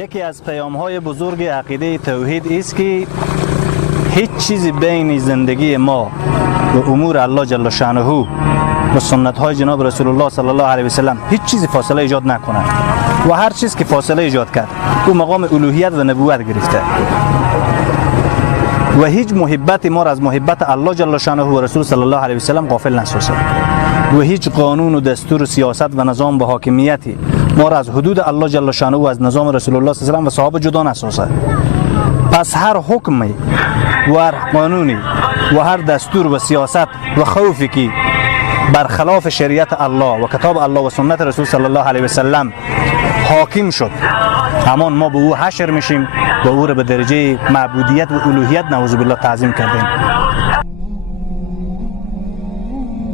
یکی از پیام‌های بزرگ عقیده توحید است که هیچ چیزی بین زندگی ما و امور الله جل شأنه و سنت‌های جناب رسول الله صلی الله علیه و سلم هیچ چیزی فاصله ایجاد نکنه و هر چیز که فاصله ایجاد کرد او مقام الوهیت و نبوت گرفته و هیچ محبت ما را از محبت الله جل شأنه و رسول صلی الله علیه و سلم غافل نسازد و هیچ قانون و دستور و سیاست و نظام و حاکمیتی ما را از حدود الله جل شأنه و از نظام رسول الله صلی الله علیه و صحابه جدا نسازد. پس هر حکمی و هر قانونی و هر دستور و سیاست و خوفی که برخلاف شریعت الله و کتاب الله و سنت رسول صلی الله علیه و سلم حاکم شد، همان ما به او حشر میشیم و او را به درجه معبودیت و الوهیت نعوذ بالله تعظیم کردیم.